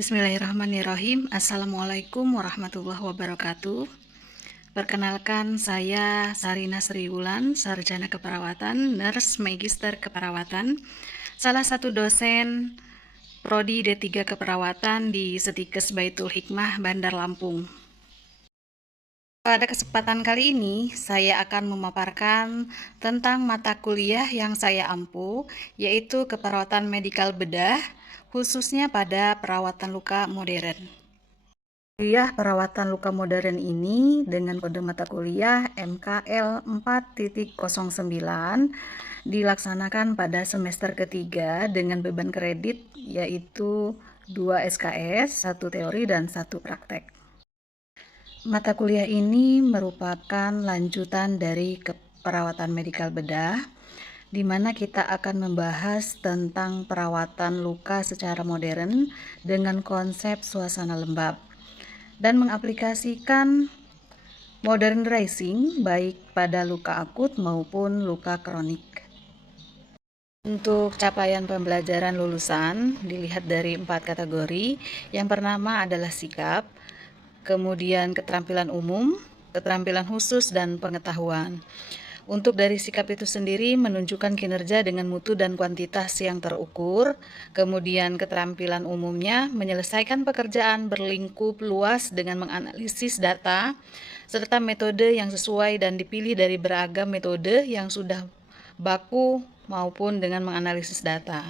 Bismillahirrahmanirrahim. Assalamualaikum warahmatullahi wabarakatuh. Perkenalkan, saya Sarina Sriwulan, Sarjana Keperawatan, Nurse Magister Keperawatan, salah satu dosen Prodi D3 Keperawatan di Setikes Baitul Hikmah, Bandar Lampung. Pada kesempatan kali ini, saya akan memaparkan tentang mata kuliah yang saya ampu, yaitu keperawatan medikal bedah, khususnya pada perawatan luka modern. Kuliah perawatan luka modern ini dengan kode mata kuliah MKL 4.09 dilaksanakan pada semester ketiga dengan beban kredit yaitu 2 SKS, 1 teori dan 1 praktek. Mata kuliah ini merupakan lanjutan dari perawatan medikal bedah, di mana kita akan membahas tentang perawatan luka secara modern dengan konsep suasana lembab dan mengaplikasikan modern dressing baik pada luka akut maupun luka kronik. Untuk capaian pembelajaran lulusan dilihat dari 4 kategori. Yang pertama adalah sikap, kemudian keterampilan umum, keterampilan khusus, dan pengetahuan. Untuk dari sikap itu sendiri menunjukkan kinerja dengan mutu dan kuantitas yang terukur. Kemudian keterampilan umumnya menyelesaikan pekerjaan berlingkup luas dengan menganalisis data serta metode yang sesuai dan dipilih dari beragam metode yang sudah baku maupun dengan menganalisis data.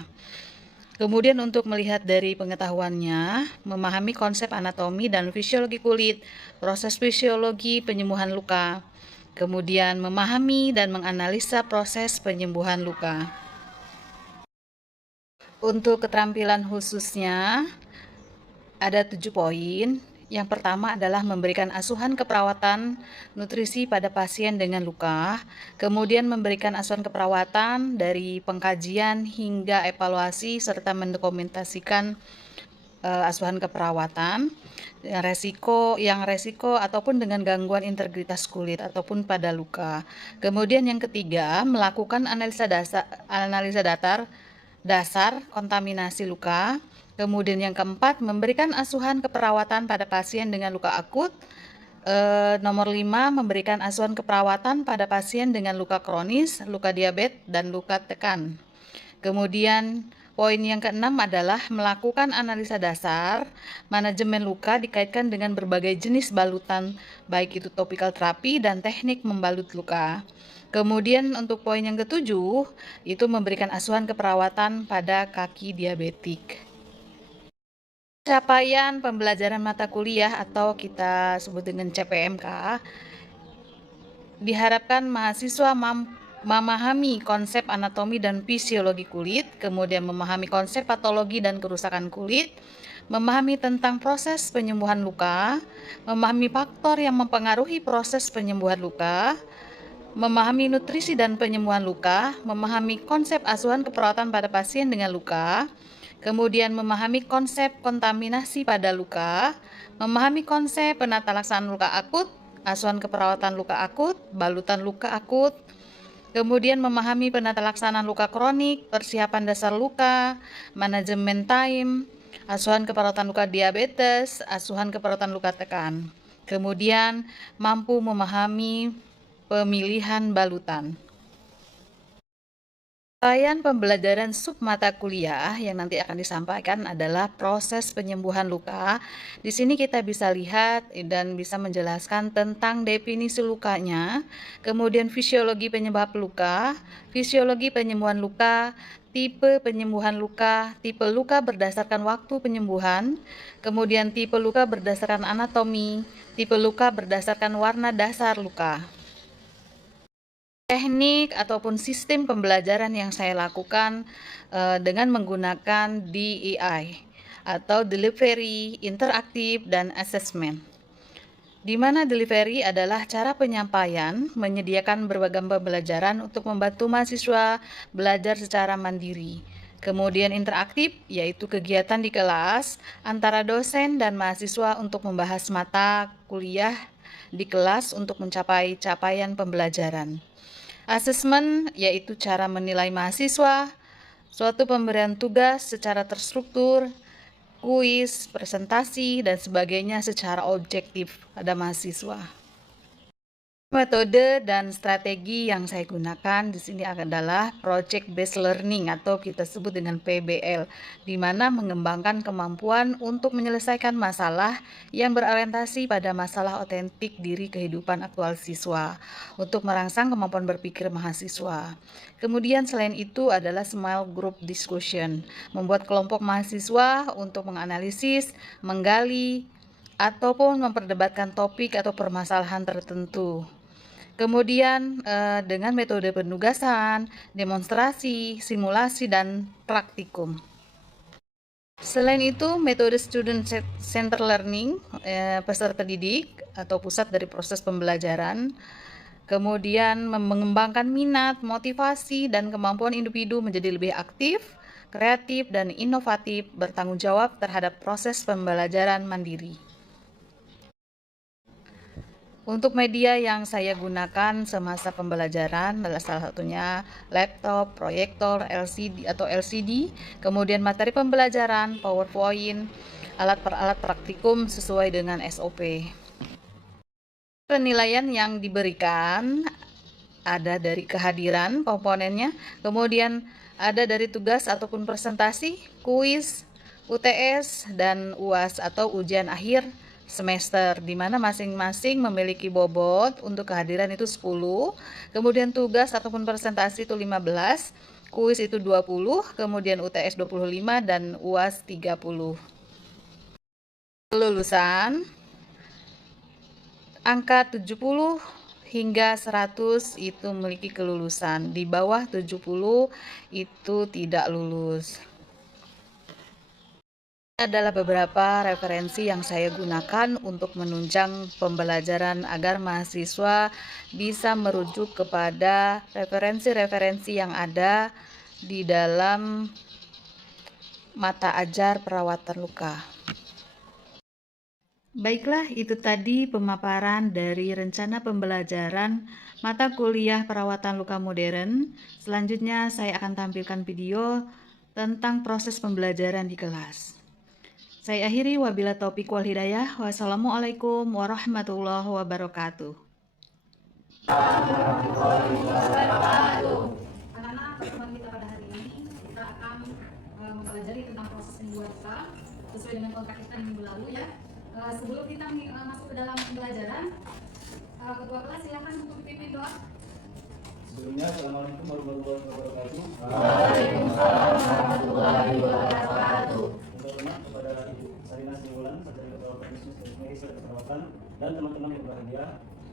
Kemudian untuk melihat dari pengetahuannya, memahami konsep anatomi dan fisiologi kulit, proses fisiologi penyembuhan luka, kemudian memahami dan menganalisa proses penyembuhan luka. Untuk keterampilan khususnya, ada 7 poin. Yang pertama adalah memberikan asuhan keperawatan nutrisi pada pasien dengan luka, kemudian memberikan asuhan keperawatan dari pengkajian hingga evaluasi serta mendokumentasikan asuhan keperawatan yang resiko ataupun dengan gangguan integritas kulit ataupun pada luka. Kemudian yang ketiga, melakukan analisa dasar kontaminasi luka. Kemudian yang keempat, memberikan asuhan keperawatan pada pasien dengan luka akut. Nomor 5, memberikan asuhan keperawatan pada pasien dengan luka kronis, luka diabetes, dan luka tekan. Kemudian poin yang keenam adalah melakukan analisa dasar manajemen luka dikaitkan dengan berbagai jenis balutan, baik itu topikal terapi dan teknik membalut luka. Kemudian untuk poin yang ketujuh, itu memberikan asuhan keperawatan pada kaki diabetik. Capaian pembelajaran mata kuliah atau kita sebut dengan CPMK, diharapkan mahasiswa memahami konsep anatomi dan fisiologi kulit, kemudian memahami konsep patologi dan kerusakan kulit, memahami tentang proses penyembuhan luka, memahami faktor yang mempengaruhi proses penyembuhan luka, memahami nutrisi dan penyembuhan luka, memahami konsep asuhan keperawatan pada pasien dengan luka, kemudian memahami konsep kontaminasi pada luka, memahami konsep penata laksanaan luka akut, asuhan keperawatan luka akut, balutan luka akut, kemudian memahami penata laksanaan luka kronik, persiapan dasar luka, manajemen time, asuhan keperawatan luka diabetes, asuhan keperawatan luka tekan. Kemudian mampu memahami pemilihan balutan. Capaian pembelajaran sub mata kuliah yang nanti akan disampaikan adalah proses penyembuhan luka. Di sini kita bisa lihat dan bisa menjelaskan tentang definisi lukanya, kemudian fisiologi penyebab luka, fisiologi penyembuhan luka, tipe penyembuhan luka, tipe luka berdasarkan waktu penyembuhan, kemudian tipe luka berdasarkan anatomi, tipe luka berdasarkan warna dasar luka. Teknik ataupun sistem pembelajaran yang saya lakukan dengan menggunakan DEI atau Delivery, Interaktif, dan Assessment. Di mana delivery adalah cara penyampaian menyediakan berbagai pembelajaran untuk membantu mahasiswa belajar secara mandiri. Kemudian interaktif, yaitu kegiatan di kelas antara dosen dan mahasiswa untuk membahas mata kuliah di kelas untuk mencapai capaian pembelajaran. Asesmen, yaitu cara menilai mahasiswa, suatu pemberian tugas secara terstruktur, kuis, presentasi, dan sebagainya secara objektif pada mahasiswa. Metode dan strategi yang saya gunakan di sini adalah Project Based Learning atau kita sebut dengan PBL, di mana mengembangkan kemampuan untuk menyelesaikan masalah yang berorientasi pada masalah otentik diri kehidupan aktual siswa untuk merangsang kemampuan berpikir mahasiswa. Kemudian selain itu adalah Small Group Discussion, membuat kelompok mahasiswa untuk menganalisis, menggali, ataupun memperdebatkan topik atau permasalahan tertentu. Kemudian dengan metode penugasan, demonstrasi, simulasi, dan praktikum. Selain itu, metode Student Center Learning, peserta didik atau pusat dari proses pembelajaran, kemudian mengembangkan minat, motivasi, dan kemampuan individu menjadi lebih aktif, kreatif, dan inovatif, bertanggung jawab terhadap proses pembelajaran mandiri. Untuk media yang saya gunakan semasa pembelajaran adalah salah satunya laptop, proyektor, LCD, kemudian materi pembelajaran, PowerPoint, alat praktikum sesuai dengan SOP. Penilaian yang diberikan ada dari kehadiran komponennya, kemudian ada dari tugas ataupun presentasi, kuis, UTS, dan UAS atau ujian akhir semester, di mana masing-masing memiliki bobot. Untuk kehadiran itu 10, kemudian tugas ataupun presentasi itu 15, kuis itu 20, kemudian UTS 25, dan UAS 30. Kelulusan, angka 70 hingga 100 itu memiliki kelulusan, di bawah 70 itu tidak lulus. Adalah beberapa referensi yang saya gunakan untuk menunjang pembelajaran agar mahasiswa bisa merujuk kepada referensi-referensi yang ada di dalam mata ajar perawatan luka. Baiklah, itu tadi pemaparan dari rencana pembelajaran mata kuliah perawatan luka modern. Selanjutnya saya akan tampilkan video tentang proses pembelajaran di kelas. Saya akhiri, wabillahi taufiq wal hidayah. Wassalamualaikum warahmatullahi wabarakatuh. Anak-anak, pertemuan kita pada hari ini kita akan mempelajari tentang proses pembuatan sesuai dengan kontrak kita minggu lalu ya. Sebelum kita masuk ke dalam pembelajaran, ketua kelas silakan untuk pimpin doa. Sebelumnya, Assalamualaikum warahmatullahi wabarakatuh. Waalaikumsalam warahmatullahi wabarakatuh. Hormat kepada Ibu Sarina Sibulan, Satria Ketua Bisnis Medis dan Perawatan, dan teman-teman yang berbahagia.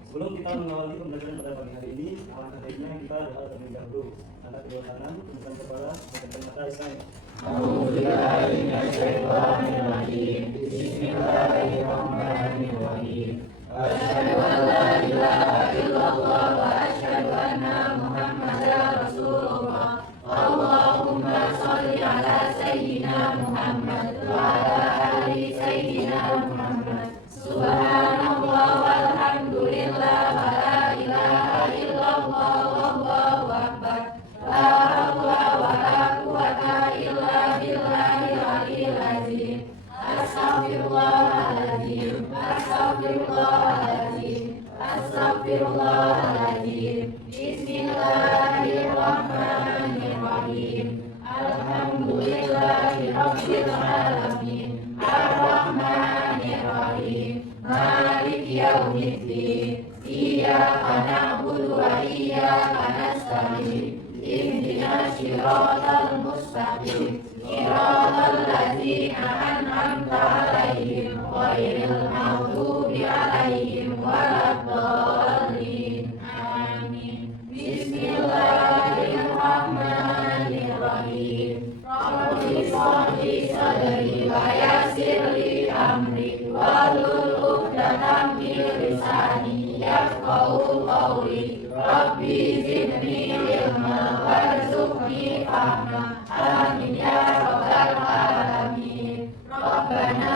Sebelum kita mengawali pembelajaran pada pagi hari ini, alangkah baiknya kita doa terlebih dahulu. Angkat kedua tangan, tundukkan kepala, pejamkan mata, Islam. Bismillahirrahmanirrahim. Asyhadu an la ilaha illallah wa asyhadu anna Muhammadar Rasulullah. Allahumma sholli ala sayyidina Muhammad wa ala ali sayyidina Muhammad. Subhanallah walhamdulillah wa la ilaha illallah wallahu akbar. La haula wa la quwwata illa billahil aliyyil azim. Astaghfirullahaladzim, astaghfirullahaladzim, astaghfirullahaladzim. Bismillahirrahmanirrahim. Alhamdulillahi rabbil alamin. Ar-Rahmanirrahim. Maliki yaumiddin. Iyyaka na'budu wa iyyaka nasta'in. Ihdinas siratal mustaqim. Siratal ladzina an'amta 'alaihim ghairil maghdubi 'alaihim waladdallin. Amin. Bismillahirrahmanirrahim. Rabbi shrah li sadri wa yassir li amri wahlul 'uqdatam min lisani yafqahu qawli. Rabbi zidni ilma warzuqni fahma. Amin ya rabbal alamin. Rabbana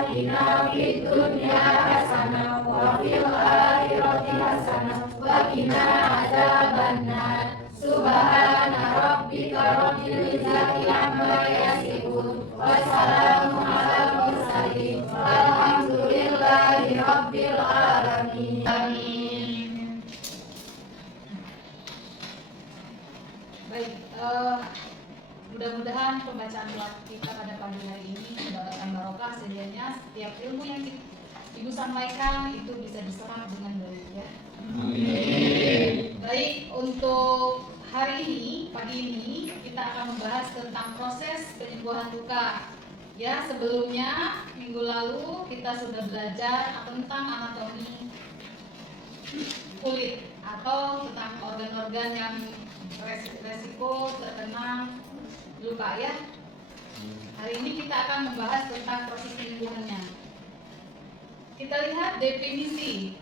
atina fid dunya hasanah wa fil akhirati hasanah wa qina adzabannar. Subhana rabbika rabbil izzati amma yasifun. Wassalamu ala Baik, mudah-mudahan pembacaan doa kita pada pagi hari ini mendapatkan barokah, sehingga setiap ilmu yang Ibu sampaikan itu bisa diserap dengan baik ya. Amin. Baik, untuk hari ini, pagi ini kita akan membahas tentang proses penyembuhan luka. Ya, sebelumnya minggu lalu kita sudah belajar tentang anatomi kulit atau tentang organ-organ yang resiko terkena luka ya. Hari ini kita akan membahas tentang proses penyembuhannya. Kita lihat definisi.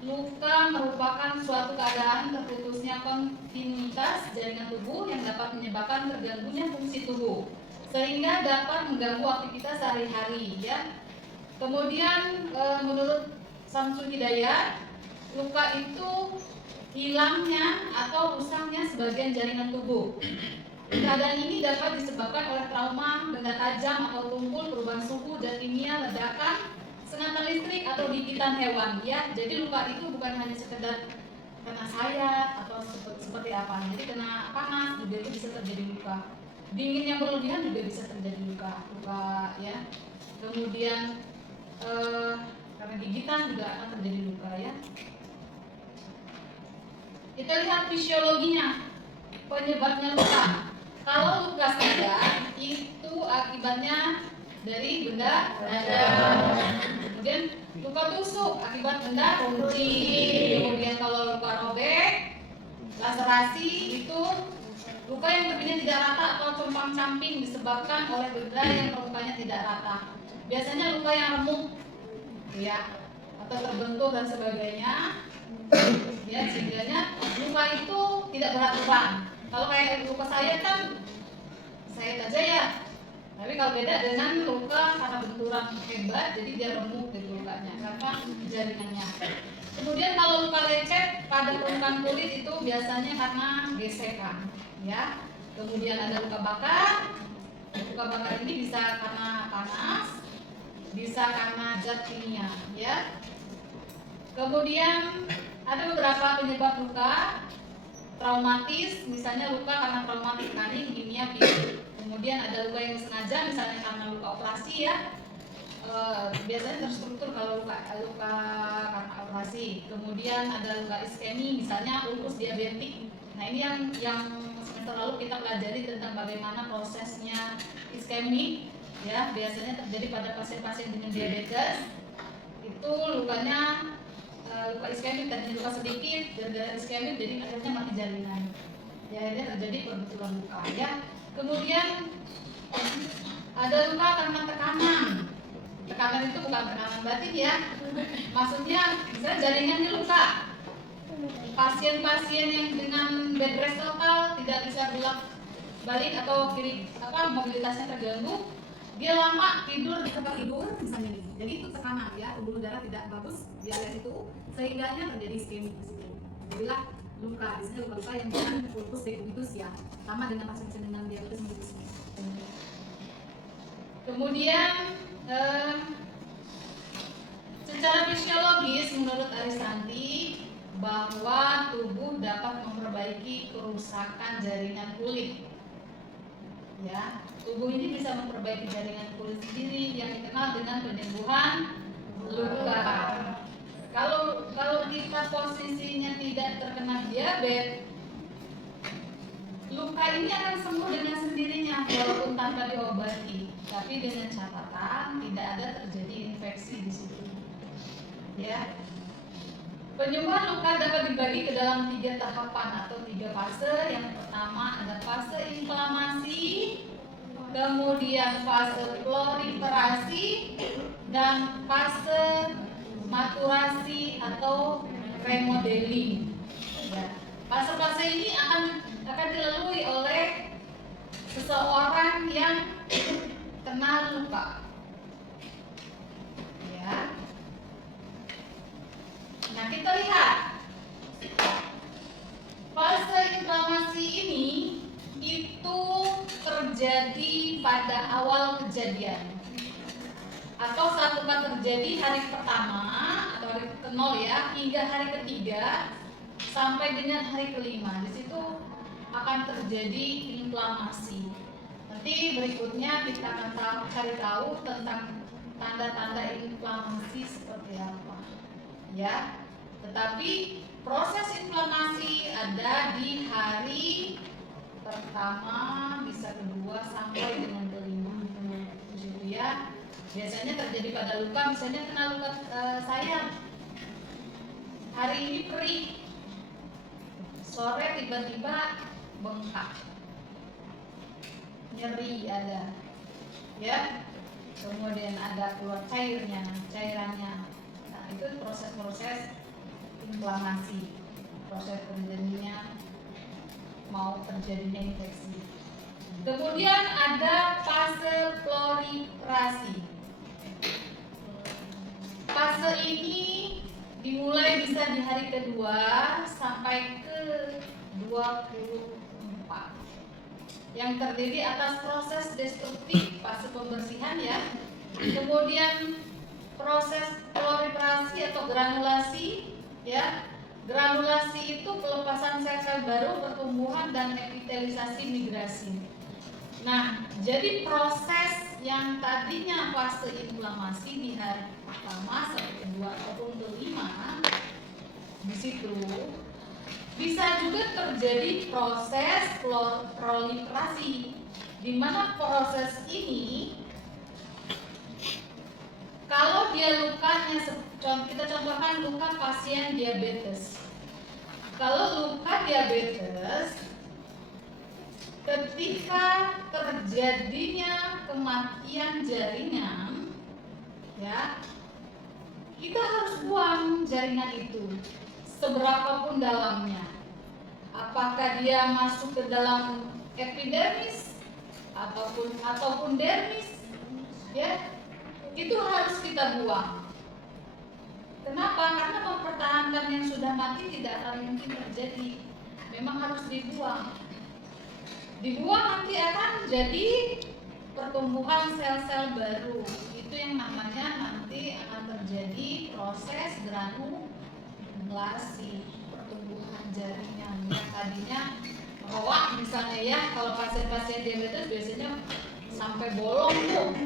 Luka merupakan suatu keadaan terputusnya kontinuitas jaringan tubuh yang dapat menyebabkan terganggunya fungsi tubuh sehingga dapat mengganggu aktivitas sehari-hari ya. Kemudian menurut Samsul Hidayat, luka itu hilangnya atau rusaknya sebagian jaringan tubuh. Keadaan ini dapat disebabkan oleh trauma, benda tajam atau tumpul, perubahan suhu dan kimia, ledakan, sengatan listrik atau gigitan hewan ya. Jadi luka itu bukan hanya sekedar kena sayat atau seperti apa. Jadi kena panas juga itu bisa terjadi luka. Dingin yang berlebihan juga bisa terjadi luka ya. Kemudian karena gigitan juga akan terjadi luka ya. Kita lihat fisiologinya, penyebabnya luka. Kalau luka saja itu akibatnya dari benda tajam. Kemudian luka tusuk akibat benda kunci. Kemudian kalau luka robek, laserasi itu luka yang tepinya tidak rata atau compang-camping disebabkan oleh benda yang permukaannya tidak rata. Biasanya luka yang remuk, ya, atau terbentuk dan sebagainya. Ya, sehingga luka itu tidak berat-berat. Kalau kayak luka sayat kan sayat aja ya. Tapi kalau beda dengan luka karena benturan hebat, jadi dia remuk gitu lukanya karena jaringannya. Kemudian kalau luka lecet pada permukaan kulit itu biasanya karena gesekan, ya. Kemudian ada luka bakar. Luka bakar ini bisa karena panas, bisa karena zat kimia, ya. Kemudian ada beberapa penyebab luka traumatis, misalnya luka karena traumatik kaning, kimia, fisik. Kemudian ada luka yang sengaja, misalnya karena luka operasi ya. Biasanya terstruktur kalau luka karena operasi. Kemudian ada luka iskemi, misalnya ulkus diabetik. Nah ini yang semester lalu kita pelajari tentang bagaimana prosesnya iskemi. Ya, biasanya terjadi pada pasien-pasien dengan diabetes. Itu lukanya luka iskemik, tadinya luka sedikit, gara-gara iskemik jadi akhirnya mati jaringan. Ya, akhirnya terjadi perbetulan luka ya. Kemudian ada luka karena tekanan. Tekanan itu bukan tekanan batin ya. Maksudnya misalnya jaringannya luka. Pasien-pasien yang dengan bed rest total tidak bisa balik atau mobilitasnya terganggu, dia lama tidur di tempat tidur misalnya ini. Jadi itu tekanan ya, pembuluh darah tidak bagus di area itu sehingga terjadi iskemik di situ. Jadilah luka, biasanya luka yang dengan ulkus decubitus ya, sama dengan pasien dengan diabetes mellitus. Kemudian secara fisiologis menurut Aristanti bahwa tubuh dapat memperbaiki kerusakan jaringan kulit. Ya, tubuh ini bisa memperbaiki jaringan kulit sendiri yang dikenal dengan penyembuhan luka. Kalau kita posisinya tidak terkena diabetes, luka ini akan sembuh dengan sendirinya walaupun tanpa diobati, tapi dengan catatan tidak ada terjadi infeksi di situ. Ya. Penyembuhan luka dapat dibagi ke dalam 3 tahapan atau 3 fase. Yang pertama ada fase inflamasi, kemudian fase proliferasi, dan fase maturasi atau remodeling. Ya. Fase-fase ini akan dilalui oleh seseorang yang kena luka. Ya. Nah, kita lihat fase inflamasi ini itu terjadi pada awal kejadian atau saat luka terjadi hari pertama atau hari ke-0 ya hingga hari ketiga sampai dengan hari kelima. Di situ akan terjadi inflamasi. Nanti berikutnya kita akan cari tahu tentang tanda-tanda inflamasi seperti apa. Ya, tetapi proses inflamasi ada di hari pertama, bisa kedua sampai dengan kelima, gitu ya. Biasanya terjadi pada luka, misalnya kena luka sayat. Hari ini perih, sore tiba-tiba bengkak, nyeri ada, ya. Kemudian ada keluar cairannya. Nah, itu proses-proses inflamasi, proses terjadinya mau terjadinya infeksi. Kemudian ada fase proliferasi. Fase ini dimulai bisa di hari kedua sampai ke 24, yang terdiri atas proses destruktif, fase pembersihan ya. Kemudian proses proliferasi atau granulasi ya. Granulasi itu pelepasan sel-sel baru, pertumbuhan dan epitelisasi migrasi. Nah, jadi proses yang tadinya fase inflamasi di hari pertama sampai kedua ataupun kelima, di situ bisa juga terjadi proses proliferasi, di mana proses ini kalau dia lukanya, kita contohkan luka pasien diabetes. Kalau luka diabetes, ketika terjadinya kematian jaringan, ya, kita harus buang jaringan itu, seberapapun dalamnya. Apakah dia masuk ke dalam epidermis ataupun dermis, ya, itu harus kita buang. Kenapa? Karena mempertahankan yang sudah mati tidak akan mungkin terjadi. Memang harus dibuang. Dibuang nanti akan jadi pertumbuhan sel-sel baru. Itu yang namanya nanti akan terjadi proses granulasi, pertumbuhan jaringan. Yang tadinya roak misalnya ya, kalau pasien-pasien diabetes biasanya sampai bolong tuh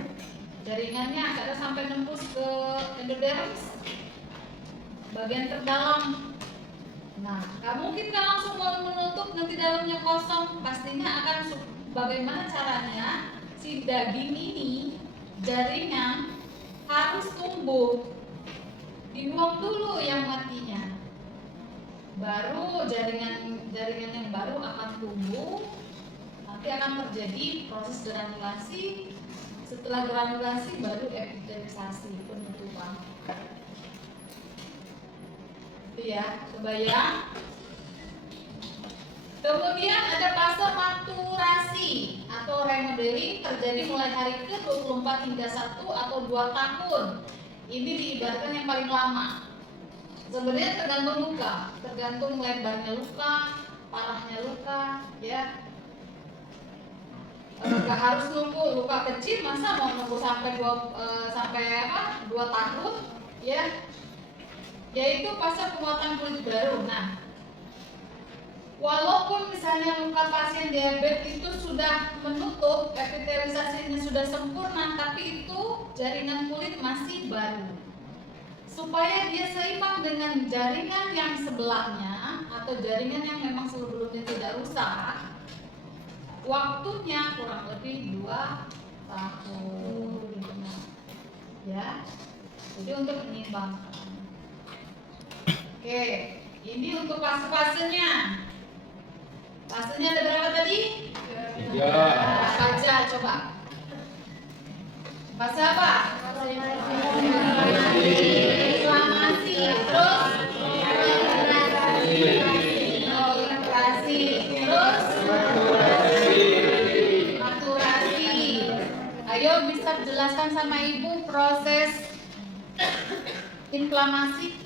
jaringannya, kadang sampai nembus ke endodermis, bagian terdalam. Nah, nggak mungkin kan langsung mau menutup nanti dalamnya kosong. Pastinya akan bagaimana caranya si daging ini, jaringan harus tumbuh, dibuang dulu yang matinya, baru jaringan yang baru akan tumbuh. Nanti akan terjadi proses granulasi. Setelah granulasi baru epitelisasi, penutupan. Itu ya, kebayang? Kemudian ada fase maturasi atau remodeling, terjadi mulai hari ke-24 hingga 1 atau 2 tahun. Ini diibaratkan yang paling lama. Sebenarnya tergantung luka, tergantung lebarnya luka, parahnya luka, ya. Gak harus nunggu luka kecil, masa mau nunggu sampai 2 tahun, ya. Yaitu fase penguatan kulit baru. Nah, walaupun misalnya luka pasien diabetes itu sudah menutup, epitelisasinya sudah sempurna, tapi itu jaringan kulit masih baru. Supaya dia seimbang dengan jaringan yang sebelahnya atau jaringan yang memang sebelumnya tidak rusak, waktunya kurang lebih 2 tahun. Ya, jadi untuk menyeimbangkan. Oke, ini untuk fase-fasenya. Fasenya ada berapa tadi? 3. Apa aja coba? Fase apa? Inflamasi. Terus proliferasi. Terus maturasi. Ayo bisa jelaskan sama Ibu proses inflamasi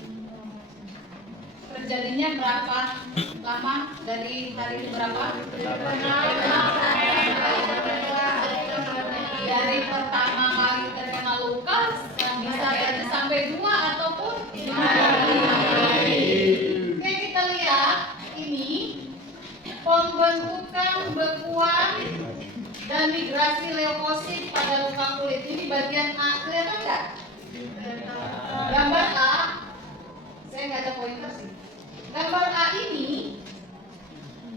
terjadinya berapa lama, dari hari berapa? Dari pertama kali terkena luka bisa jadi sampai 2 ataupun 5 hari. Oke, kita lihat ini pembentukan bekuan dan migrasi leukosit pada luka kulit. Ini bagian A, kelihatan nggak? Gambar A, saya nggak ada pointer sih. Gambar A ini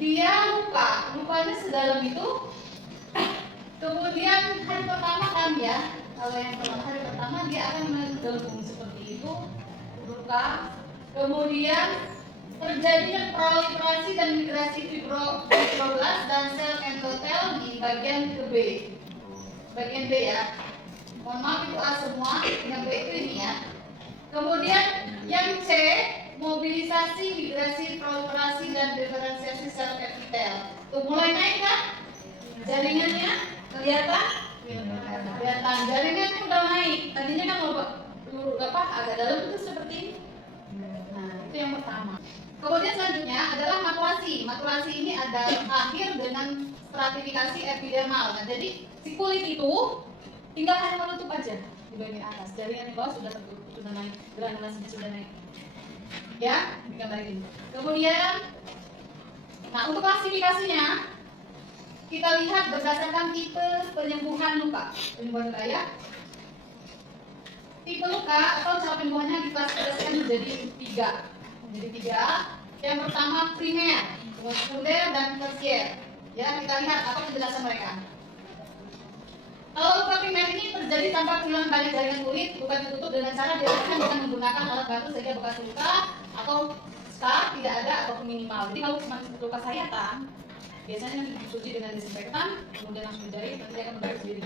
dia lukanya sedalam itu. Kemudian hari pertama kan ya, kalau yang hari pertama dia akan menggelembung seperti itu, luka. Kemudian terjadinya proliferasi dan migrasi fibroblast dan sel endotel di bagian ke B, bagian B ya. Mohon maaf itu A semua, yang B itu ini ya. Kemudian yang C, mobilisasi, migrasi, proliferasi dan diferensiasi sel epitel. Tuh mulai naik kan? Jaringannya kelihatan? Kelihatan. Jaringannya udah naik. Tadinya kan agak dalam itu seperti ini. Nah, itu yang pertama. Kemudian selanjutnya adalah makulasi. Makulasi ini ada akhir dengan stratifikasi epidermal. Nah, jadi si kulit itu tinggal hanya menutup aja di bagian atas. Jaringan di bawah sudah tertutup, sudah naik, granulasinya sudah naik. Ya, digambar ini. Kemudian, nah untuk klasifikasinya kita lihat berdasarkan tipe penyembuhan luka. Penyembuhan luka ya. Tipe luka atau cara penyembuhannya diklasifikasikan menjadi tiga. Yang pertama primer, sekunder dan tersier. Ya, kita lihat apa penjelasan mereka. Kalau luka primer ini terjadi tanpa kehilangan banyak jaringan kulit, bukan ditutup dengan cara dilakukan dengan menggunakan alat bantu sehingga bekas luka atau scar tidak ada atau minimal. Jadi kalau cuma luka sayatan, biasanya dicuci dengan desinfektan, kemudian langsung dijahit, nanti dia akan membersih sendiri.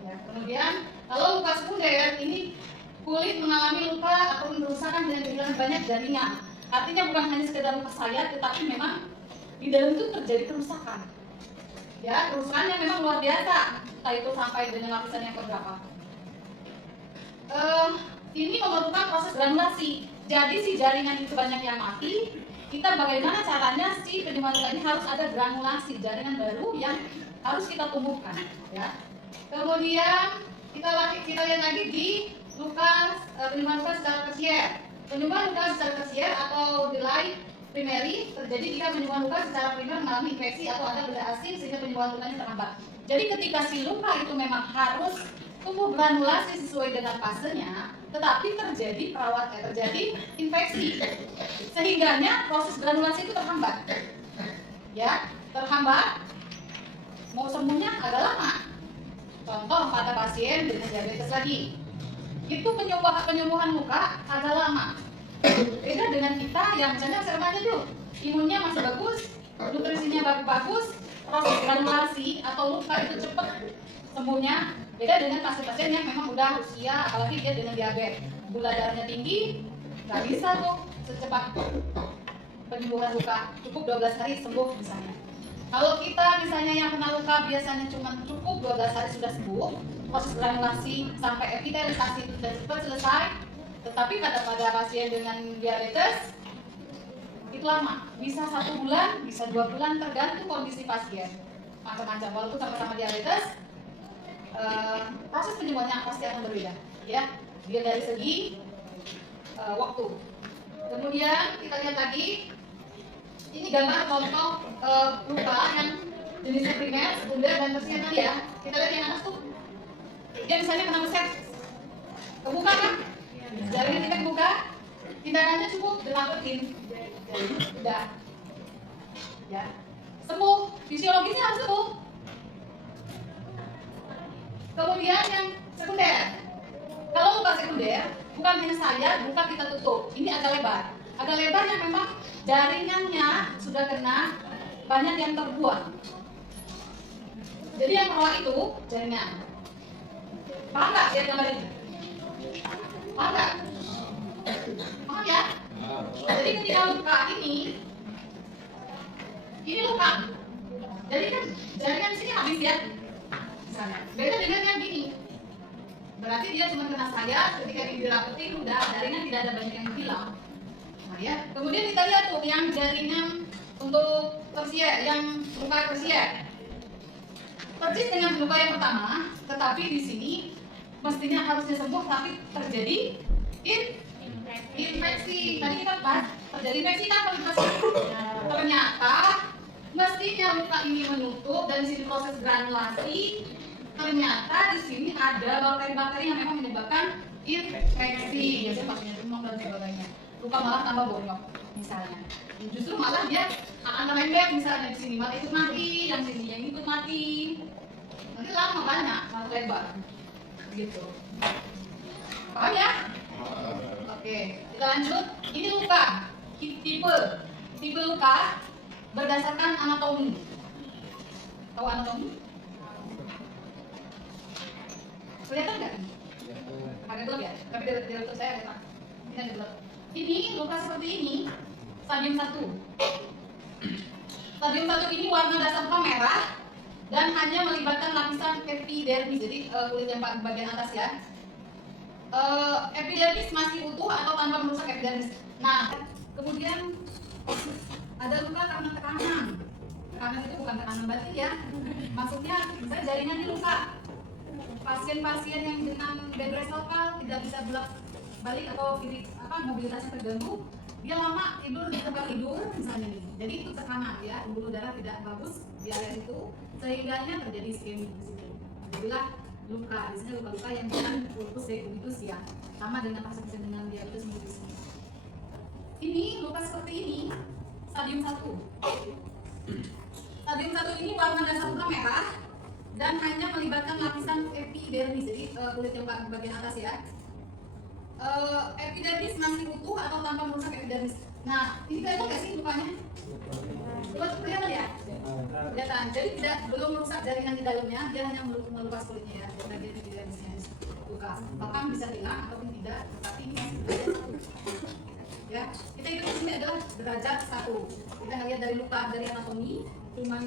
Ya, kemudian kalau luka sekunder ini kulit mengalami luka atau kerusakan dengan kehilangan banyak jaringan. Artinya bukan hanya sekedar luka sayat, tetapi memang di dalam itu terjadi kerusakan. Ya, kerusakannya memang luar biasa. Entah itu sampai dengan lapisan yang keberapa. Ini memerlukan proses granulasi. Jadi si jaringan itu banyak yang mati. Kita bagaimana caranya si penyembuhan luka ini harus ada granulasi jaringan baru yang harus kita tumbuhkan. Ya. Kemudian kita lihat lagi di luka penyembuhan luka secara tersier. Penyembuhan luka secara tersier atau delay primary terjadi jika penyembuhan luka secara primer mengalami infeksi atau ada benda asing sehingga penyembuhan lukanya terhambat. Jadi ketika si luka itu memang harus tumbuh granulasi sesuai dengan fasenya, tetapi terjadi infeksi, sehingganya proses granulasi itu terhambat. Ya, terhambat. Mau sembuhnya agak lama. Contoh pada pasien dengan diabetes lagi, itu penyembuhan luka agak lama. Beda dengan kita yang misalnya remaja dulu, imunnya masih bagus, nutrisinya bagus, proses granulasi atau luka itu cepat sembuhnya. Beda dengan pasien-pasien yang memang udah usia, apalagi dia dengan diabetes, gula darahnya tinggi, nggak bisa tuh secepat penyembuhan luka, cukup 12 hari sembuh misalnya. Kalau kita misalnya yang kena luka biasanya cuma cukup 12 hari sudah sembuh, proses granulasi sampai epitelisasi itu sudah cepat selesai. Tetapi pada pasien dengan diabetes itu lama, bisa 1 bulan, bisa 2 bulan, tergantung kondisi pasien. Macam-macam, walaupun sama-sama diabetes, proses penyembuhannya pasti akan berbeda. Ya, dia dari segi waktu. Kemudian kita lihat lagi, ini gambar contoh luka yang jenisnya primer, sekunder, dan tersier tadi ya. Kita lihat yang atas tuh, dia misalnya kena meset, kebuka kan? Jaringan kita kebuka, tindakannya cukup dilakuin, udah, ya, sembuh, fisiologisnya harus sembuh. Kemudian yang sekunder, kalau luka sekunder bukan hanya sayat, luka kita tutup, ini agak lebar yang memang jaringannya sudah kena, banyak yang terbuang. Jadi yang bawah itu jaringan, paham nggak lihat gambar ini? Paham nggak? Paham ya? Jadi ketika luka ini luka, jadi kan jaringan sini habis ya. Beda dengan yang gini, berarti dia cuma kena sayat, ketika ini dirapetin udah jaringan tidak ada banyak yang hilang. Nah ya, kemudian kita lihat tuh yang jaringan untuk tersier, yang luka tersier, persis dengan luka yang pertama, tetapi di sini mestinya harusnya sembuh, tapi terjadi infeksi. Tadi kita bahas terjadi infeksi kan, ternyata luka ini menutup dan di sini proses granulasi, ternyata di sini ada bakteri-bakteri yang memang menyebabkan infeksi, biasanya pasiennya demam dan sebagainya. Luka malah tambah bonyok misalnya. Justru malah dia akan merembet misalnya di sini malah ikut mati, yang sini yang ikut mati. Nanti lama banyak, malah lebar. Gitu. Paham ya? Oke, kita lanjut. Ini luka. Tipe luka berdasarkan anatomi. Tahu anatomi? Kelihatan nggak? Agak gelap ya, tapi dari untuk saya agak terang. Ini agak gelap. Ini luka seperti ini, stadium 1. Stadium 1 ini warna dasar luka merah dan hanya melibatkan lapisan epidermis, jadi kulit yang bagian atas ya. Epidermis masih utuh atau tanpa merusak epidermis. Nah, kemudian ada luka karena tekanan. Tekanan itu bukan tekanan batin ya. Maksudnya, misalnya jaringan ini luka. Pasien-pasien yang dengan bed rest lokal tidak bisa bolak-balik atau mobilitasnya terganggu, dia lama tidur di tempat tidur misalnya nih. Jadi itu tekanan ya, pembuluh darah tidak bagus di area itu, sehingga terjadi iskemia di situ. Jadilah luka, biasanya luka-luka yang bukan ulkus dekubitus ya, sama dengan pasien dengan diabetes mellitus. Ini luka seperti ini, stadium 1. Stadium 1 ini warna dasar luka merah dan hanya melibatkan lapisan epidermis, jadi kulit yang bagian atas ya. Epidermis masih utuh atau tanpa merusak epidermis. Nah, ini kelihatan nggak sih lukanya? Coba kelihatan ya? Kelihatan. Jadi belum merusak jaringan di dalamnya, dia hanya melupas kulitnya ya, bagian epidermisnya luka. Bahkan bisa hilang ataupun tidak, tapi ini ya. Kita hitung di sini adalah derajat 1. Kita lihat dari luka, dari anatomi, cuman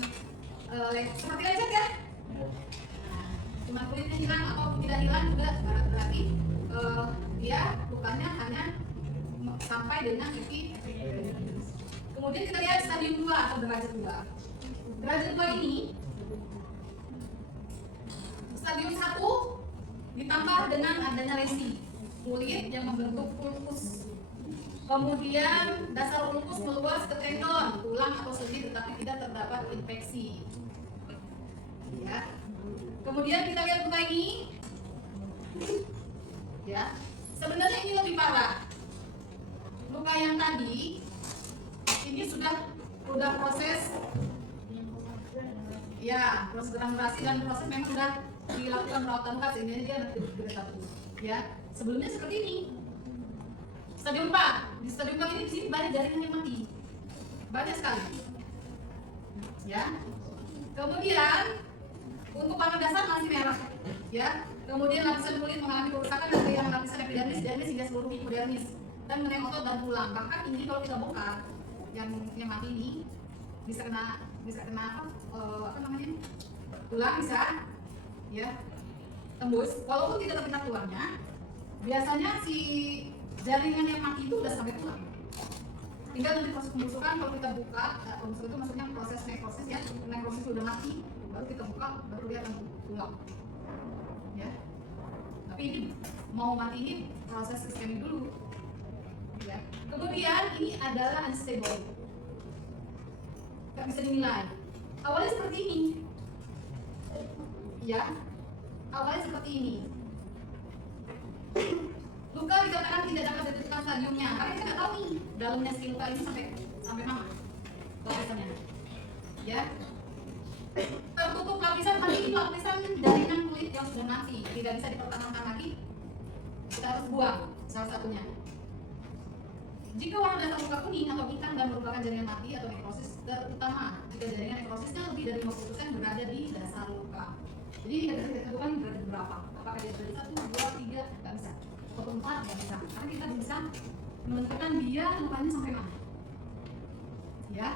seperti lecet ya. Cuma kulitnya hilang atau tidak hilang juga berarti dia lukanya hanya sampai dengan epidermis. Kemudian kita lihat stadium 2 atau derajat 2. Derajat 2 ini stadium 1 ditambah dengan adanya lesi kulit yang membentuk ulkus. Kemudian dasar ulkus meluas ke tendon, tulang atau sendi tetapi tidak terdapat infeksi. Ya. Kemudian kita lihat luka ini. Ya. Sebenarnya ini lebih parah. Luka yang tadi ini sudah proses ya, proses granulasi dan proses memang sudah dilakukan perawatan luka sehingga dia tidak satu. Ya. Sebelumnya seperti ini. Stadium 4. Di stadium 4 ini di sini banyak jaringan yang mati. Banyak sekali. Ya. Kemudian untuk warna dasar masih merah, ya. Kemudian lapisan kulit mengalami kerusakan dari yang lapisan epidermis, dermis hingga seluruh hipodermis dan mengenai otot dan tulang. Bahkan ini kalau kita bongkar, yang mati ini bisa kena tulang bisa, ya, tembus. Walaupun tidak terlihat tulangnya, biasanya si jaringan yang mati itu udah sampai tulang. Tinggal nanti proses pembusukan kalau kita buka, pembusukan itu maksudnya proses nekrosis ya, nekrosis udah mati, baru kita buka, baru dia akan tulang. Ya. Tapi ini mau mati ini proses iskemik dulu. Ya. Kemudian ini adalah unstable. Gak bisa dinilai. Awalnya seperti ini. Ya. Awalnya seperti ini. Luka dikatakan tidak dapat ditentukan stadiumnya, karena kita nggak tahu nih dalamnya si luka ini sampai mana lapisannya. Ya. Tertutup lapisan tadi, lapisan jaringan kulit yang sudah mati, tidak bisa dipertahankan lagi. Kita harus buang salah satunya. Jika warna dasar luka kuning atau hitam dan merupakan jaringan mati atau nekrosis, terutama jika jaringan nekrosisnya lebih dari 50% berada di dasar luka. Jadi kita bisa tentukan berada berapa? Apakah dia berada 1, 2, 3? Nggak bisa. Atau 4 nggak bisa. Karena kita bisa menentukan dia lukanya sampai mana. Ya,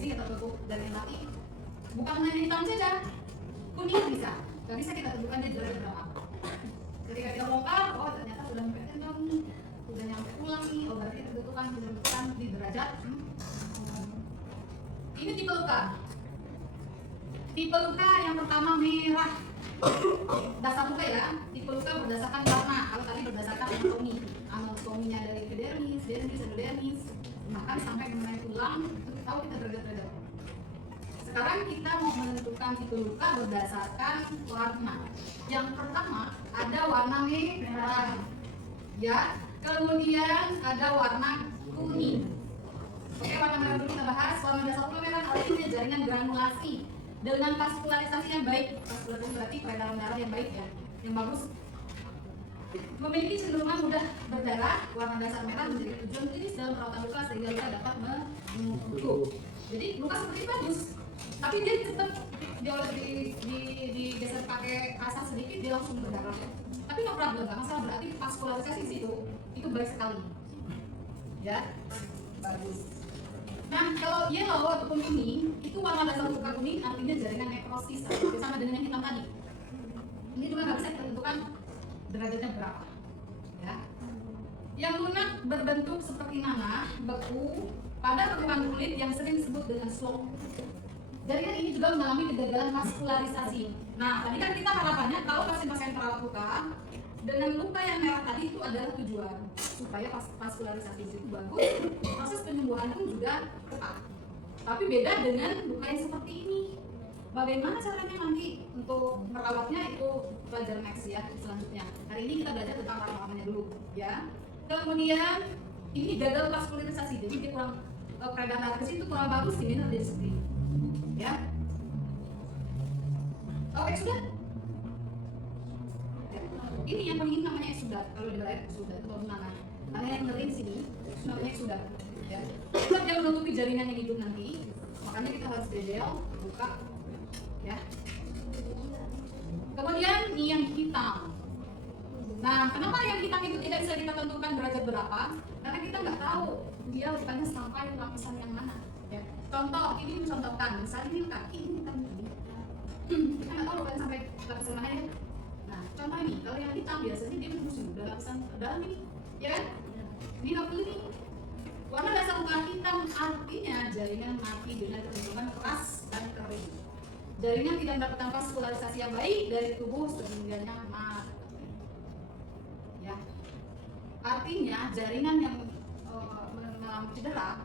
jadi kita tutup jaringan mati. Bukan hanya hitam saja, kuning bisa. Nggak bisa kita tentukan dia derajat berapa. Ketika kita bongkar, oh ternyata sudah sampai tendon nih, sudah nyampe tulang nih, oh berarti tentukan di derajat. Ini tipe luka. Tipe luka yang pertama merah. Dasar luka ya, tipe luka berdasarkan warna. Kalau tadi berdasarkan anatomi, anatominya dari epidermis, dermis, endodermis, bahkan sampai mengenai tulang, itu tahu kita derajat-derajat. sekarang kita mau menentukan itu luka berdasarkan warna. Yang pertama ada warna merah, ya. Kemudian ada warna kuning. Oke, warna merah dulu kita bahas. Warna dasar luka merah artinya jaringan granulasi dengan vaskularisasi yang baik. Vaskularisasi berarti peredaran darah yang baik ya, yang bagus. Memiliki cenderungan mudah berdarah. Warna dasar merah menjadi tujuan klinis dalam perawatan luka sehingga luka dapat membentuk. Jadi luka seperti bagus, tapi dia tetap dia digeser pakai asam sedikit dia langsung berdarah. Tapi no problem, nggak masalah, berarti vaskularisasi di situ itu baik sekali. Ya, bagus. Nah, kalau yellow ataupun kuning, itu warna dasar luka kuning artinya jaringan nekrosis, sama dengan yang hitam tadi. Ini juga nggak bisa ditentukan derajatnya berapa. Ya. Yang lunak berbentuk seperti nanah, beku, pada permukaan kulit yang sering disebut dengan slough. Jaringan ini juga mengalami kegagalan vaskularisasi. Nah, tadi kan kita harapannya kalau pasien-pasien perawat luka dengan luka yang merah tadi itu adalah tujuan supaya vaskularisasi itu bagus, proses penyembuhan pun juga cepat. Tapi beda dengan luka yang seperti ini. Bagaimana caranya nanti untuk merawatnya itu pelajaran next ya selanjutnya. Hari ini kita belajar tentang perawatannya dulu, ya. Kemudian ini gagal vaskularisasi, jadi dia kurang peredaran darah ke situ kurang bagus, ini jadi seperti ini. Ya. Oke, sudah. Ini yang paling namanya sudah. Kalau di lain sudah itu baru mana? Karena yang ngeri di sini namanya sudah. Ya. Kita jangan menutupi jaringan yang hidup nanti. Makanya kita harus dedel, buka. Ya. Kemudian ini yang hitam. Nah, kenapa yang hitam itu tidak bisa kita tentukan derajat berapa? Karena kita nggak tahu dia lukanya sampai lapisan yang mana. Ya. Contoh, ini mencontohkan, misalnya ini luka, ini hitam ini. Kita nggak tahu lukanya sampai lapisan mana ya. Nah, contoh ini, kalau yang hitam biasanya dia musuh udah lapisan dalam ini, ya kan? Ini nggak perlu nih. Warna dasar luka hitam artinya jaringan mati dengan kecenderungan keras dan kering. Jaringan tidak mendapatkan vaskularisasi yang baik dari tubuh sehingga mati. Ya, artinya jaringan yang mengalami cedera,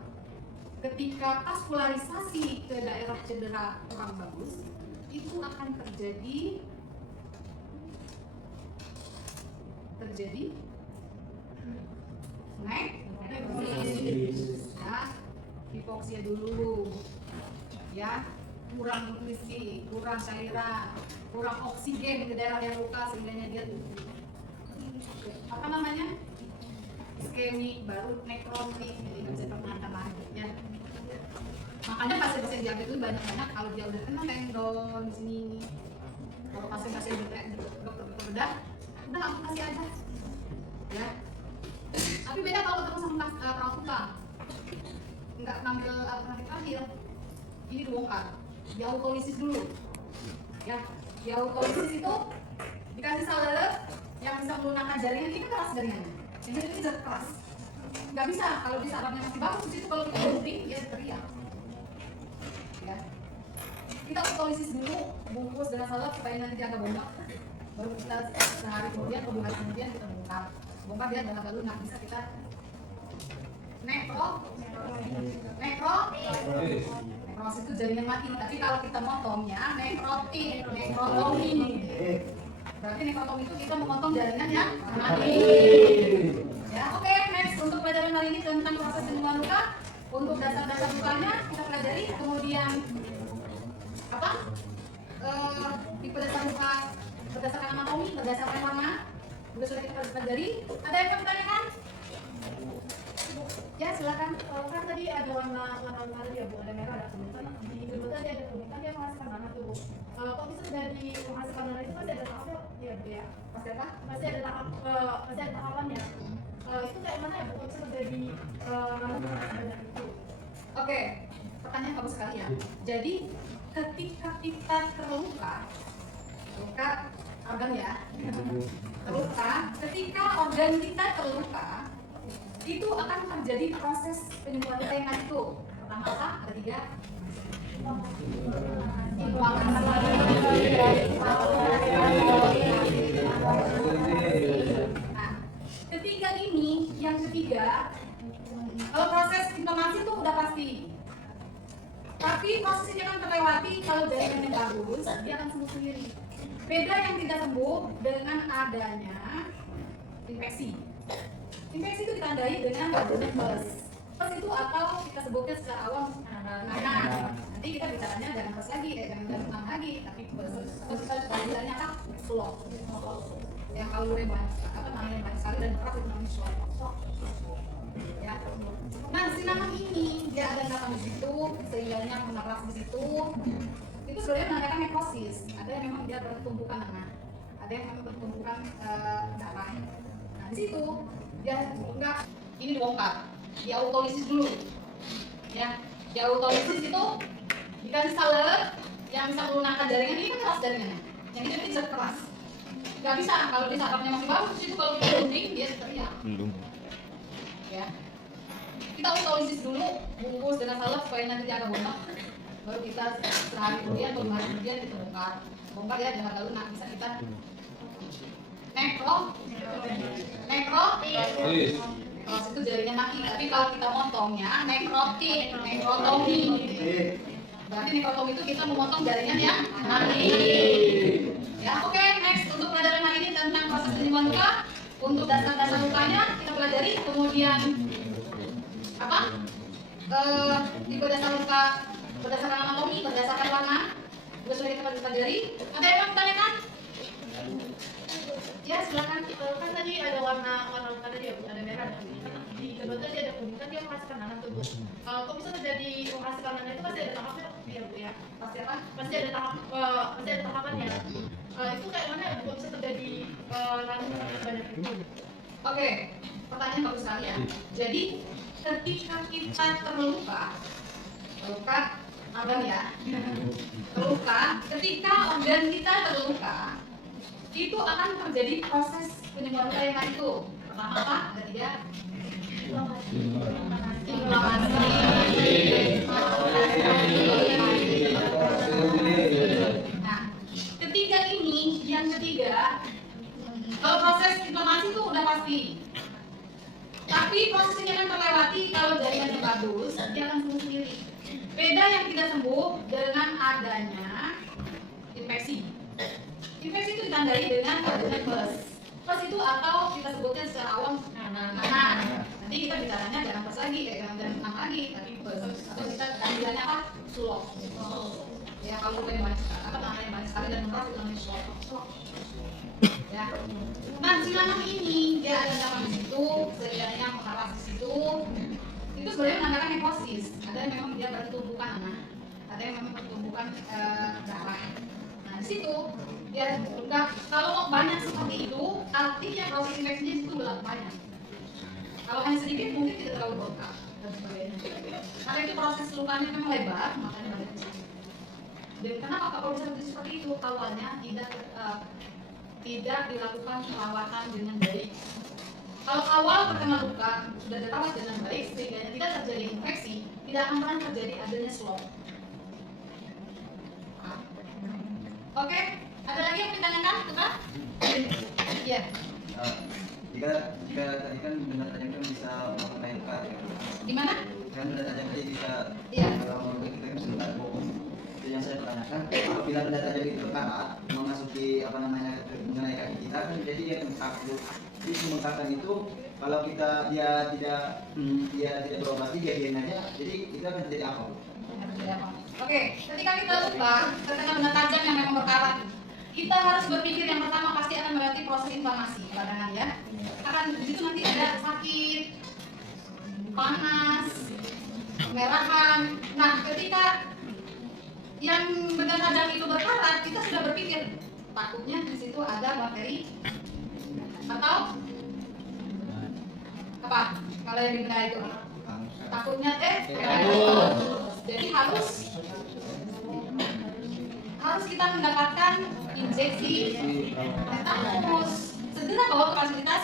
ketika vaskularisasi ke daerah cedera kurang bagus, itu akan terjadi nekrosis. Ya, hipoksia dulu. Ya, kurang nutrisi, kurang cairan, kurang oksigen ke daerah yang luka sehingga dia apa namanya iskemik, baru nekrotik, jadi bisa ternyata lagi ya. Makanya pasien-pasien diabetes itu banyak-banyak kalau dia udah kena tendon di sini, kalau pasien-pasien dokter bedah udah amputasi aja ya. Tapi beda kalau ketemu sama perawat luka, nggak ngambil alternatif akhir, ini dibongkar, diautolisis dulu ya. Diautolisis itu dikasih salep yang bisa menggunakan jaringan, ini keras jaringannya, yang ini tidak keras, nggak bisa. Kalau di sarafnya masih bagus itu kalau kita gunting dia teriak ya. Kita autolisis dulu, bungkus dengan salep supaya nanti dia agak bongkar, baru kita sehari kemudian atau 2 hari kemudian kita bongkar dia adalah lunak, bisa kita nekrosis itu jaringan mati. Tapi kalau kita motongnya nekrotomi. Berarti nekrotomi itu kita memotong jaringan yang mati. Ya, oke, next untuk pelajaran hari ini tentang proses penyembuhan luka. Untuk dasar-dasar lukanya kita pelajari, kemudian apa? Tipe dasar luka berdasarkan anatomi, berdasarkan warna. Sudah kita pelajari. Ada yang mau ditanyakan? Ya, silakan. Kan tadi ada warna ya Bu, ada merah, ada kuning. Di dulu tadi ada kuning, kan dia menghasilkan warna tuh Bu. Kok bisa dari menghasilkan warna itu pasti ada tahapnya ya Bu ya? Pasti apa? Pasti ada tahapannya. Itu kayak mana ya Bu? Kok bisa terjadi banyak itu? Oke, pertanyaan bagus sekali ya. Jadi ketika kita terluka organ ya, ketika organ kita terluka, itu akan terjadi proses penyembuhan luka yang itu. Pertama apa? Ada 3. Nah, ketiga ini, yang ketiga, kalau proses inflamasi itu udah pasti. Tapi proses ini akan terlewati kalau jaringannya bagus, dia akan sembuh sendiri. Beda yang tidak sembuh dengan adanya infeksi. Infeksi itu ditandai dengan adanya pes. Pes itu atau kita sebutnya secara awam nanah. Nanti kita bicaranya jangan pes lagi, jangan demam lagi, tapi pes. Atau kita bilangnya apa? Slok. Yang kalau banyak, apa namanya banyak sekali dan keras itu namanya slok. Ya. Nah, silangan ini dia ada kata di situ, sehingga menabrak di situ. Itu sebenarnya menandakan nekrosis. Ada yang memang dia bertumpukan nanah, ada yang memang bertumpukan darah. Nah, di situ dia enggak ini dibongkar, dia autolisis dulu. Ya, dia autolisis itu dikasih saler yang bisa melunakkan jaringan ini kan keras jaringannya. Yang ini bisa keras. Nggak bisa kalau di sarafnya masih bagus itu kalau berunding dia teriak. Ya. Kita autolisis dulu, bungkus dengan salep supaya nanti dia agak bongkar. Baru kita sehari kemudian, 2 hari kemudian kita bongkar ya dengan agak lunak. Bisa kita nekrotis itu jaringan mati. Tapi kalau kita motongnya nekrotomi. Berarti nekrotomi itu kita memotong jaringan yang mati. Ya, oke, next untuk pelajaran hari ini tentang proses penyembuhan luka. Untuk dasar-dasar lukanya kita pelajari, kemudian apa? Tipe dasar luka berdasarkan anatomi, berdasarkan warna. Juga sudah kita pelajari. Ada yang mau ditanyakan? Ya, silakan. Kan tadi ada warna luka tadi ya, ada merah dan di kedua tadi ada kuning, kan dia menghasilkan nanah tuh. Kok bisa terjadi menghasilkan nanah itu pasti ada tahapnya ya Bu ya? Pasti apa? Pasti ada tahapannya. Itu kayak mana ya, kok bisa terjadi nanah banyak itu? Oke, pertanyaan bagus sekali ya. Jadi ketika kita terluka organ ya, ketika organ kita terluka, itu akan terjadi proses penyembuhan luka yang itu. Pertama apa? Ada 3. Inflamasi. Nah, ketiga ini, yang ketiga, kalau proses inflamasi itu udah pasti. Tapi proses ini akan terlewati kalau jaringannya bagus, dia akan sembuh sendiri. Beda yang tidak sembuh dengan adanya infeksi. Infeksi itu ditandai dengan adanya pes. Pes itu atau kita sebutnya secara awam nanah. Nanti kita bicaranya jangan pes lagi, jangan demam lagi, tapi pes. Atau kita bilangnya apa? Slok. Ya, kalau yang banyak, apa namanya banyak sekali dan keras itu namanya slok. Ya. Nah, silangan ini dia ada dalam di situ, sehingga mengarah di situ. Itu sebenarnya menandakan nekrosis. Ada yang memang dia bertumbukan nanah, ada yang memang bertumbukan darah. Nah, di situ dia enggak, kalau banyak seperti itu, artinya proses infeksinya itu banyak. Kalau hanya sedikit mungkin tidak terlalu bongkar dan sebagainya. Karena itu proses lukanya memang lebar, makanya banyak. Dan kenapa kalau bisa seperti itu? Awalnya tidak dilakukan perawatan dengan baik. Kalau awal terkena luka sudah dirawat dengan baik sehingga tidak terjadi infeksi, tidak akan pernah terjadi adanya slok. Oke, ada lagi yang ditanyakan, Kak? Iya. Jika tadi kan benda tajam kan bisa memakai luka. Di mana? Kan benda tajam tadi bisa. Iya. Kalau kita kan sebentar bohong. Itu yang saya pertanyakan. Apabila benda tajam itu terkarat memasuki apa namanya mengenai kaki kita kan jadi dia bengkak. Jadi pembengkakan itu kalau dia tidak berobati dia diam aja. Jadi kita akan jadi apa? Oke, ketika kita luka terkena benda tajam yang memang berkarat, kita harus berpikir yang pertama pasti akan melewati proses inflamasi peradangan ya. Akan di situ nanti ada sakit, panas, kemerahan. Nah, ketika yang benda tajam itu berkarat, kita sudah berpikir takutnya di situ ada bakteri atau apa? Kalau yang di benda itu takutnya jadi harus kita mendapatkan injeksi tetanus. Segera bawa ke fasilitas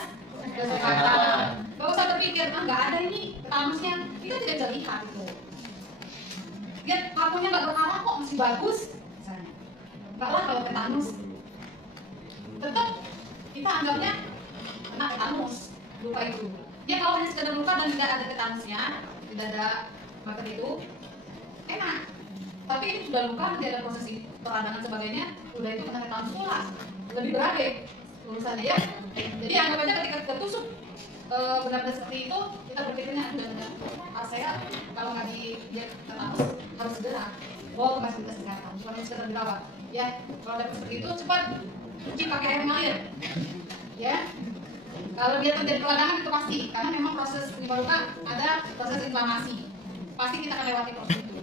kesehatan. Gak usah berpikir, nggak ada ini tetanusnya. Kita tidak bisa lihat itu. Lihat kakunya nggak berkarat kok masih bagus. Misalnya, nggak lah kalau tetanus. Tetap kita anggapnya kena tetanus luka itu. Ya kalau hanya sekedar luka dan tidak ada tetanusnya, tidak ada bakteri itu, enak. Tapi ini sudah luka, nanti ada proses peradangan sebagainya, udah itu kena ketahuan sekolah, lebih berat deh urusannya ya. Jadi anggap aja ketika tertusuk benar-benar seperti itu, kita berpikirnya saya kalau nggak dia tetanus harus segera bawa ke fasilitas kesehatan, bukan sekedar dirawat. Ya, kalau ada seperti itu cepat cuci pakai air mengalir. Ya, kalau dia terjadi peradangan itu pasti, karena memang proses luka ada proses inflamasi. Pasti kita akan lewati proses itu.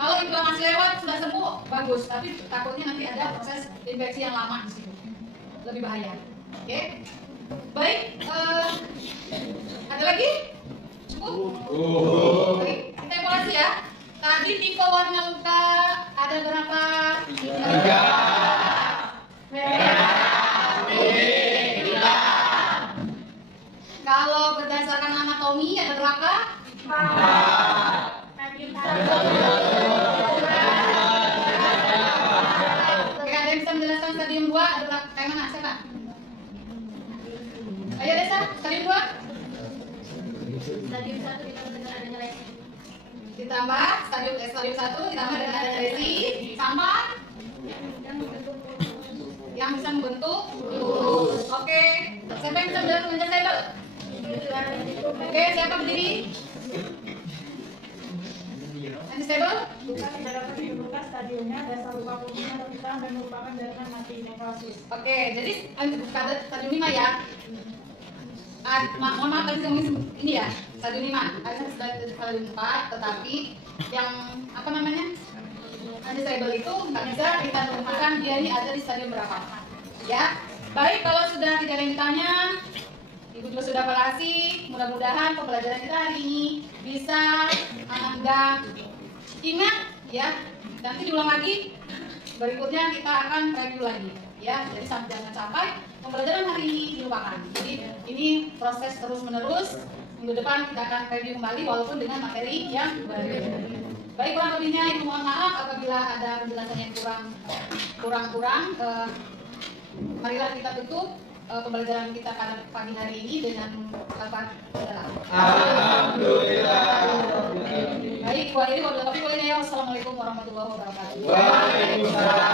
Kalau inflamasi lewat sudah sembuh bagus, tapi takutnya nanti ada proses infeksi yang lama di situ, lebih bahaya. Oke, baik. Ada lagi? Cukup? Baik, kita evaluasi ya. Tadi tipe warna luka ada berapa? 3. Merah, putih, hitam. Kalau berdasarkan anatomi ada berapa? 4. Oke, ada yang bisa menjelaskan stadium 2 ada berapa? Kayak mana? Siapa? Ayo Desa, stadium 2. Stadium 1 kita mendengar adanya lesi. Ditambah stadium 1 ditambah dengan adanya lesi sampai yang bisa membentuk lurus. Oke, siapa yang bisa menjelaskan dengan stable? Oke, siapa berdiri? Unstable? Luka tidak dapat ditentukan stadiumnya, dasar luka putih atau hitam dan merupakan jaringan mati nekrosis. Oke, jadi stadium 5 ya. Mohon maaf tadi ngomongin ini ya, stadium 5. Ada stadium 4, tetapi yang apa namanya? Unstable itu nggak bisa kita tentukan dia ini ada di stadium berapa. Ya, baik kalau sudah tidak ada yang ditanya, Ibu juga sudah evaluasi. Mudah-mudahan pembelajaran kita hari ini bisa Anda ingat ya. Nanti diulang lagi. Berikutnya kita akan review lagi ya. Jadi jangan sampai pembelajaran hari ini dilupakan. Jadi ini proses terus-menerus. Minggu depan kita akan review kembali walaupun dengan materi yang baru. Baik, kurang lebihnya Ibu mohon maaf apabila ada penjelasan yang kurang. Marilah kita tutup pembelajaran kita pada pagi hari ini dengan lafaz salam. Alhamdulillah. Baik, wassalamualaikum warahmatullahi wabarakatuh. Waalaikumsalam.